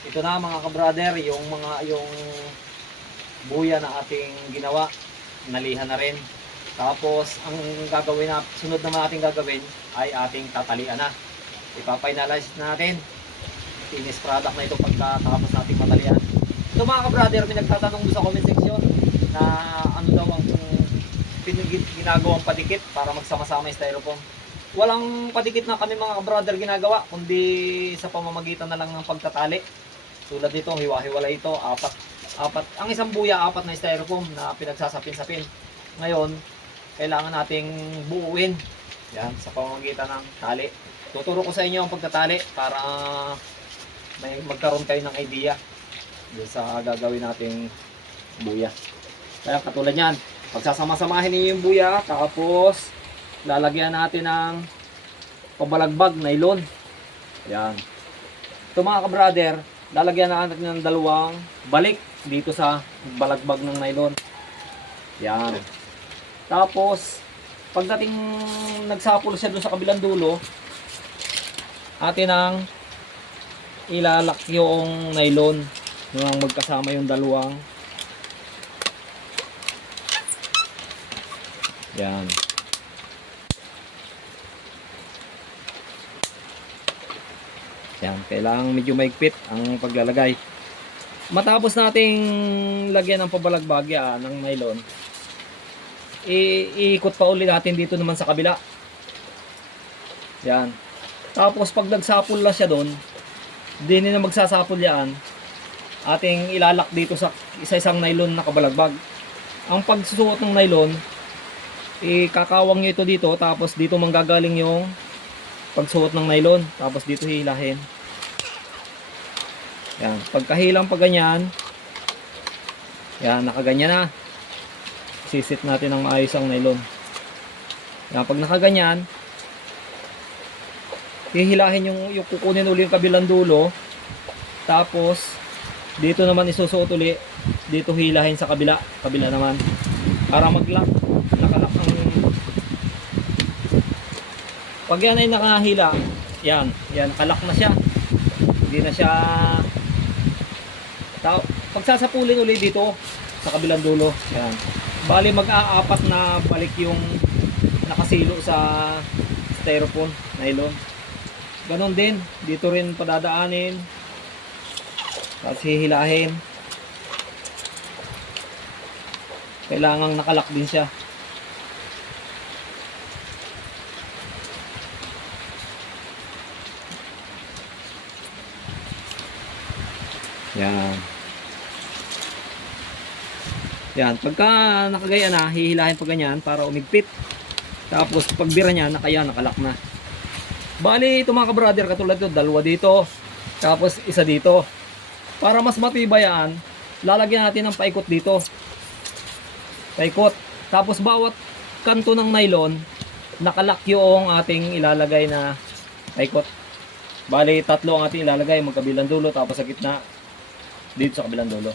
ito na mga ka-brother, yung mga yung buya na ating ginawa, nalihan na rin. Tapos ang gagawin na sunod naman ating gagawin ay ating tatalian na. Ipafinalize natin. Finished product na ito pagkatapos nating matalian. Ito mga ka-brother, may nagtatanong sa comment section na ano daw ang ginagawang padikit para magsama-sama yung styrofoam. Walang padikit na kami mga brother ginagawa, kundi sa pamamagitan na lang ng pagtatali. Tulad nito, hiwa-hiwala ito, apat, apat, ang isang buya, apat na styrofoam na pinagsasapin-sapin. Ngayon, kailangan nating buuin. Yan, sa pamamagitan ng tali. Tuturo ko sa inyo ang pagtatali para may magkaroon kayo ng idea dun sa gagawin nating buya. Kaya katulad yan, pagsasama-samahin niyo yung buya, tapos lalagyan natin ng pabalagbag, nylon. Yan. Ito mga ka-brother, lalagyan natin ng dalawang balik dito sa balagbag ng nylon. Yan. Tapos, pagdating nagsapol siya doon sa kabilang dulo, atin ang ilalak yung nylon nung magkasama yung dalawang yan yan kailangan medyo maigpit ang paglalagay. Matapos nating lagyan ng pabalagbagya ng nylon iikot pa ulit natin dito naman sa kabila. Yan. Tapos pag nagsapol na siya doon hindi na magsasapol yan ating ilalak dito sa isa-isang nylon na kabalagbag. Ang pagsusuot ng nylon, ikakawang nyo ito dito, tapos dito manggagaling yung pagsuot ng nylon, tapos dito hilahin. Yan, pagkahilang pa ganyan, yan, nakaganyan na. Sisit natin ng maayos ang nylon. Yan, pag nakaganyan, hihilahin yung, yung kukunin uli yung kabilang dulo, tapos, dito naman isusuot uli. Dito hilahin sa kabila. Kabila naman. Para mag-lock. Nakalock ang... Pag yan ay nakahila, yan. Yan, kalak na siya. Hindi na siya... Ta pagsasapulin uli dito sa kabilang dulo. Yan. Bali mag-aapat na balik yung nakasilo sa styrofoam, nylon. Ganon din. Dito rin padadaanin. Tapos hihilahin. Kailangang nakalak din siya. Yan. Yan. Pagka nakagaya na, hihilahin pa ganyan para umigpit. Tapos pagbira niya, nakaya, nakalak na. Bali, ito mga ka-brother, katulad ito, dalawa dito. Tapos isa dito. Para mas matibay yan, lalagyan natin ng paikot dito. Paikot. Tapos bawat kanto ng nylon, nakalak yung ating ilalagay na paikot. Bali, tatlo ang ating ilalagay, magkabilang dulo, tapos sa gitna, dito sa kabilang dulo.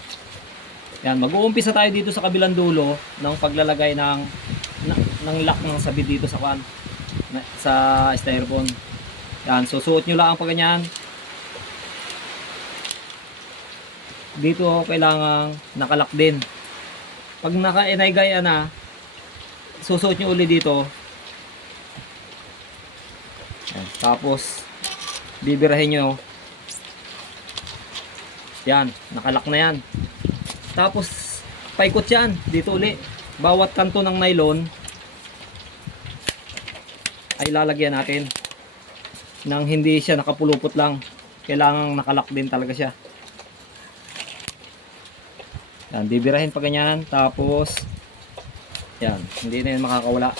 Yan, mag-uumpisa tayo dito sa kabilang dulo ng paglalagay ng na, ng lock ng sabit dito sa kan sa styrofoam. Yan, susuot nyo lang pa ganyan. dito kailangan nakalak din pag naka-enaygaya na susuot nyo uli dito Yan. tapos bibirahin nyo yan nakalak na yan tapos paikot yan dito uli bawat kanto ng nylon ay lalagyan natin nang hindi siya nakapulupot lang kailangan nakalak din talaga siya yan, bibirahin pa ganyan. Tapos, yan, hindi na yan makakawala.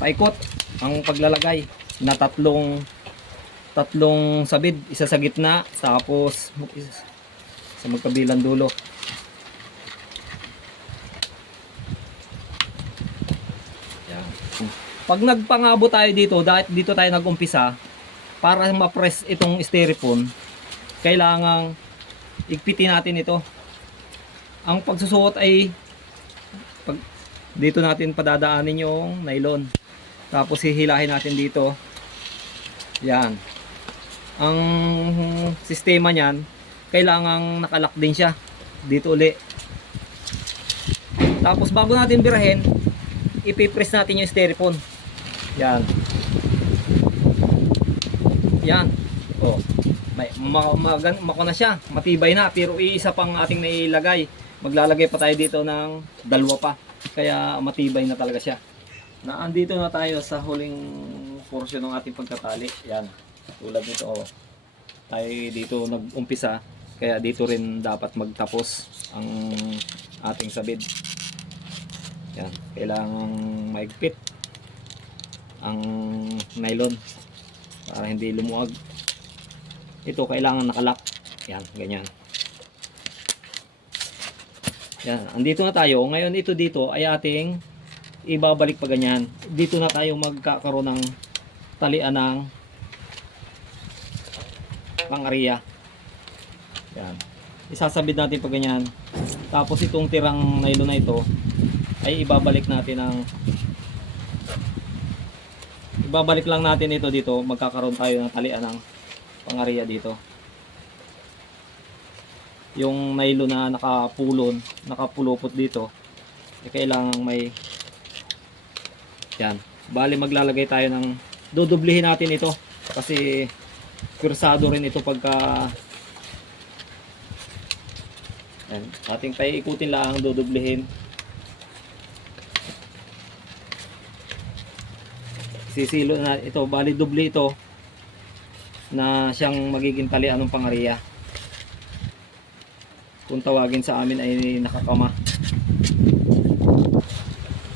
Paikot ang paglalagay na tatlong tatlong sabid. Isa sa gitna, tapos sa magkabilang dulo. Yan. Pag nagpangabo tayo dito, dahil dito tayo nag-umpisa, para ma-press itong styrofoam, kailangang igpitin natin ito. Ang pagsusuot ay pag dito natin padadaanin yung nylon. Tapos hihilahin natin dito. Yan. Ang sistema niyan, kailangang nakalock din siya dito uli. Tapos bago natin birahin, ipipress natin yung styrofoam. Yan. Yan. Oh. May ma, mako na siya. Matibay na pero iisa pang ating nailagay. Maglalagay pa tayo dito ng dalawa pa. Kaya matibay na talaga siya. Na andito na tayo sa huling portion ng ating pagkatali. Yan. Tulad nito oh. Tayo dito nag-umpisa. Kaya dito rin dapat magtapos ang ating sabid. Yan. Kailangang maigpit ang nylon para hindi lumuwag. Ito kailangan nakalak. Yan, ganyan. Yan, andito na tayo. Ngayon ito dito ay ating ibabalik pa ganyan. Dito na tayo magkakaroon ng talian ng pang-area. Yan. Isasabit natin pa ganyan. Tapos itong tirang nylon na ito ay ibabalik natin ng ibabalik lang natin ito dito magkakaroon tayo ng talian ng pang-area dito yung nylon na nakapulon nakapulupot dito eh, kailangan may yan bali maglalagay tayo ng dudublihin natin ito kasi kursado rin ito pagka yan, ating paiikutin lang dudublihin sisilo na ito bali doble ito na siyang magiging talian ng pangariya? Kung tawagin sa amin ay nakakama.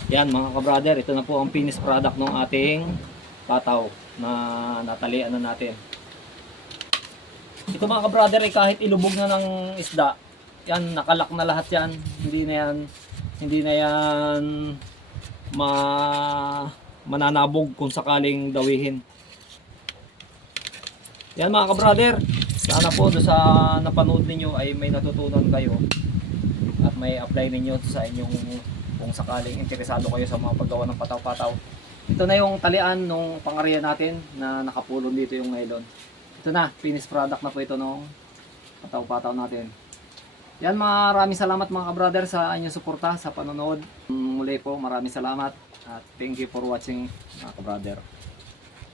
Yan mga kabrader ito na po ang finished product ng ating pataw na natalian na natin ito mga kabrader ay kahit ilubog na ng isda yan nakalak na lahat yan hindi na yan hindi na yan ma mananabog kung sakaling dawihin. Yan mga kabrader, sana po do sa napanood ninyo ay may natutunan kayo at may apply ninyo sa inyong kung sakaling interesado kayo sa mga paggawa ng pataw-pataw. Ito na yung talian nung pangariya natin na nakapulon dito yung nylon. Ito na, finished product na po ito nung pataw-pataw natin. Yan maraming salamat mga kabrader sa inyong suporta sa panonood. Muli po maraming salamat at thank you for watching mga kabrader.